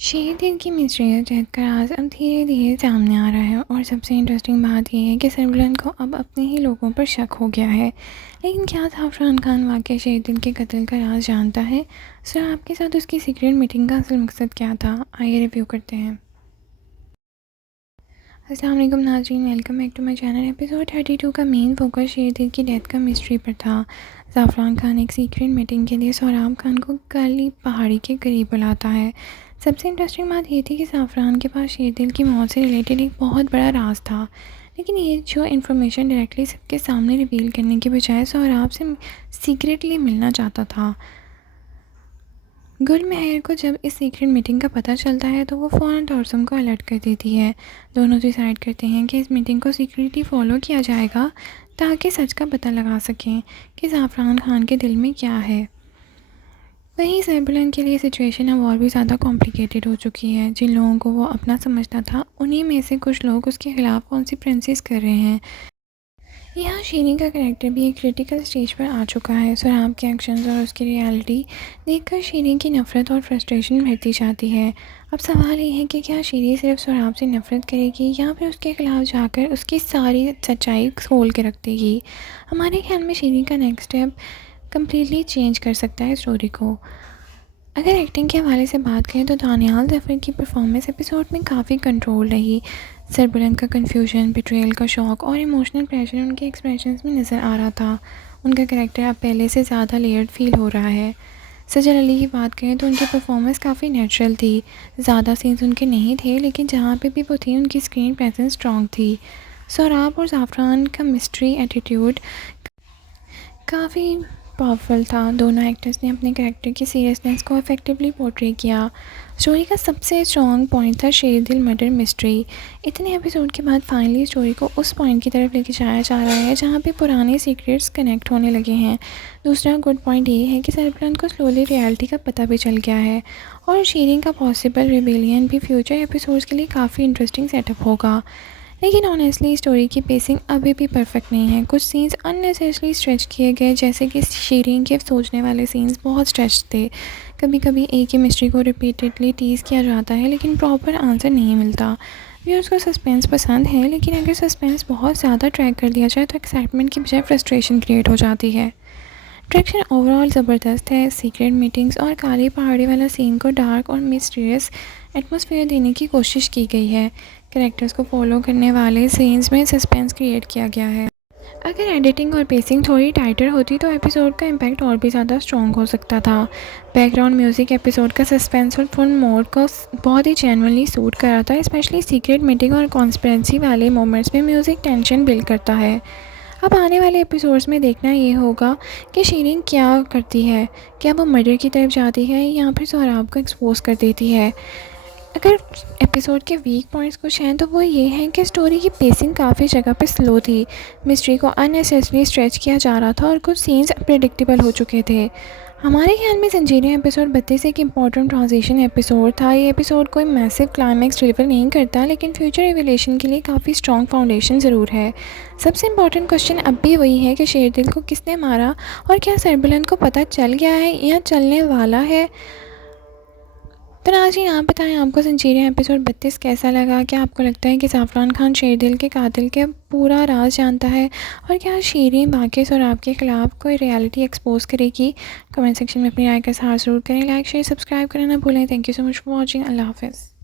शेरदिल की mysterious death का राज अब धीरे धीरे सामने आ रहा है और सबसे इंटरेस्टिंग बात यह है कि सरबुलन को अब अपने ही लोगों पर शक हो गया है। लेकिन क्या ज़ाफ़रान खान वाकई शेरदिल के कत्ल का राज जानता है? सर, आपके साथ उसकी सीक्रेट मीटिंग का असल मकसद क्या था? आइए रिव्यू करते हैं। अस्सलाम वालेकुम नाज़रीन, welcome back to my channel. Episode 32 का मेन फोकस शेरदिल की डेथ का मिस्ट्री पर था। ज़ाफ़रान खान एक सीक्रेट मीटिंग के लिए सोहराब खान को काली पहाड़ी के करीब बुलाता है। सबसे इंटरेस्टिंग बात ये थी कि ज़ाफ़रान के पास शेरदिल की मौत से रिलेटेड एक बहुत बड़ा राज था, लेकिन ये जो इन्फॉर्मेशन डायरेक्टली सबके सामने रिवील करने के बजाय सोहराब से सीक्रेटली मिलना चाहता था। गुलमहर को जब इस सीक्रेट मीटिंग का पता चलता है तो वो फ़ौरन तबस्सुम को अलर्ट कर देती है। दोनों डिसाइड करते हैं कि इस मीटिंग को सीक्रेटली फॉलो किया जाएगा ताकि सच का पता लगा सकें कि ज़ाफ़रान खान के दिल में क्या है। वहीं सरबुलन के लिए सिचुएशन अब और भी ज़्यादा कॉम्प्लिकेटेड हो चुकी है। जिन लोगों को वो अपना समझता था, उन्हीं में से कुछ लोग उसके ख़िलाफ़ कॉन्स्पिरेसीज़ कर रहे हैं। यहाँ शीरीन का कैरेक्टर भी एक क्रिटिकल स्टेज पर आ चुका है। सोहराब के एक्शंस और उसकी रियलिटी देखकर शीरीन की नफ़रत और फ्रस्ट्रेशन बढ़ती जाती है। अब सवाल ये है कि क्या शीरीन सिर्फ सोहराब से नफ़रत करेगी या फिर उसके ख़िलाफ़ जाकर उसकी सारी सच्चाई खोल के रख देगी? हमारे ख्याल में शीरीन का नेक्स्ट स्टेप कम्प्लीटली चेंज कर सकता है स्टोरी को। अगर एक्टिंग के हवाले से बात करें तो दानियाल ज़फ़र की परफॉर्मेंस एपिसोड में काफ़ी कंट्रोल रही। सरबुलन का कन्फ्यूजन, बिट्रेयल का शॉक और इमोशनल प्रेशर उनके एक्सप्रेशंस में नज़र आ रहा था। उनका कैरेक्टर अब पहले से ज़्यादा लेयर्ड फील हो रहा है। सजल अली की बात करें तो उनकी परफॉर्मेंस काफ़ी नेचुरल थी। ज़्यादा सीन्स उनके नहीं थे, लेकिन जहाँ पे भी वो थी उनकी स्क्रीन प्रेजेंस स्ट्रॉन्ग थी। सोहराब और ज़ाफ़रान का मिस्ट्री एटीट्यूड काफ़ी पावरफुल था। दोनों एक्टर्स ने अपने कैरेक्टर की सीरियसनेस को इफेक्टिवली पोर्ट्रे किया। स्टोरी का सबसे स्ट्रॉन्ग पॉइंट था शेरदिल मर्डर मिस्ट्री। इतने एपिसोड के बाद फाइनली स्टोरी को उस पॉइंट की तरफ लेके जाया जा रहा है जहाँ पे पुराने सीक्रेट्स कनेक्ट होने लगे हैं। दूसरा गुड पॉइंट ये है कि सरबुलन को स्लोली रियलिटी का पता भी चल गया है और शीरीन का पॉसिबल रिबेलियन भी फ्यूचर एपिसोड्स के लिए काफ़ी इंटरेस्टिंग सेटअप होगा। लेकिन ऑनेस्टली स्टोरी की पेसिंग अभी भी परफेक्ट नहीं है। कुछ सीन्स अननेसेसरली स्ट्रेच किए गए, जैसे कि शीरीन के सोचने वाले सीन्स बहुत स्ट्रेच थे। कभी कभी एक ही मिस्ट्री को रिपीटेडली टीज़ किया जाता है लेकिन प्रॉपर आंसर नहीं मिलता। व्यूअर्स को सस्पेंस पसंद है, लेकिन अगर सस्पेंस बहुत ज़्यादा ट्रैक कर दिया जाए तो एक्साइटमेंट की बजाय फ्रस्ट्रेशन क्रिएट हो जाती है। डायरेक्शन ओवरऑल ज़बरदस्त है। सीक्रेट मीटिंग्स और काली पहाड़ी वाला सीन को डार्क और मिस्टीरियस एटमॉस्फेयर देने की कोशिश की गई है। कैरेक्टर्स को फॉलो करने वाले सीन्स में सस्पेंस क्रिएट किया गया है। अगर एडिटिंग और पेसिंग थोड़ी टाइटर होती तो एपिसोड का इम्पैक्ट और भी ज़्यादा स्ट्रॉन्ग हो सकता था। बैकग्राउंड म्यूज़िक एपिसोड का सस्पेंसफुल फुल मोड को बहुत ही जेन्युइनली सूट कर रहा था। स्पेशली सीक्रेट मीटिंग और कॉन्स्पिरेसी वाले मोमेंट्स में म्यूज़िक टेंशन बिल्ड करता है। अब आने वाले एपिसोड्स में देखना ये होगा कि शीरीन क्या करती है। क्या वो मर्डर की तरफ जाती है या फिर सोहराब को एक्सपोज कर देती है। अगर एपिसोड के वीक पॉइंट्स कुछ हैं तो वो ये हैं कि स्टोरी की पेसिंग काफ़ी जगह पे स्लो थी। मिस्ट्री को अननेसेसरी स्ट्रेच किया जा रहा था और कुछ सीन्स प्रेडिक्टेबल हो चुके थे। हमारे ख्याल में संजीनिया एपिसोड 32 एक इम्पॉर्टेंट ट्रांजिशन एपिसोड था। ये एपिसोड कोई मैसिव क्लाइमैक्स डिलीवर नहीं करता, लेकिन फ्यूचर रिविलेशन के लिए काफ़ी स्ट्रॉन्ग फाउंडेशन ज़रूर है। सबसे इम्पॉर्टेंट क्वेश्चन अब भी वही है कि शेरदिल को किसने मारा और क्या सरबुलन को पता चल गया है या चलने वाला है। तो नाज़रीन, आप बताएं आपको संजीनिया एपिसोड 32 कैसा लगा? क्या आपको लगता है कि ज़ाफ़रान खान शेरदिल के कातिल के पूरा राज जानता है और क्या शीरीन बाकी सोहराब के ख़िलाफ़ कोई रियलिटी एक्सपोज करेगी? कमेंट सेक्शन में अपनी राय का इज़हार ज़रूर करें। लाइक शेयर सब्सक्राइब करना ना भूलें। Thank you so much for watching. अल्लाह हाफ़िज़।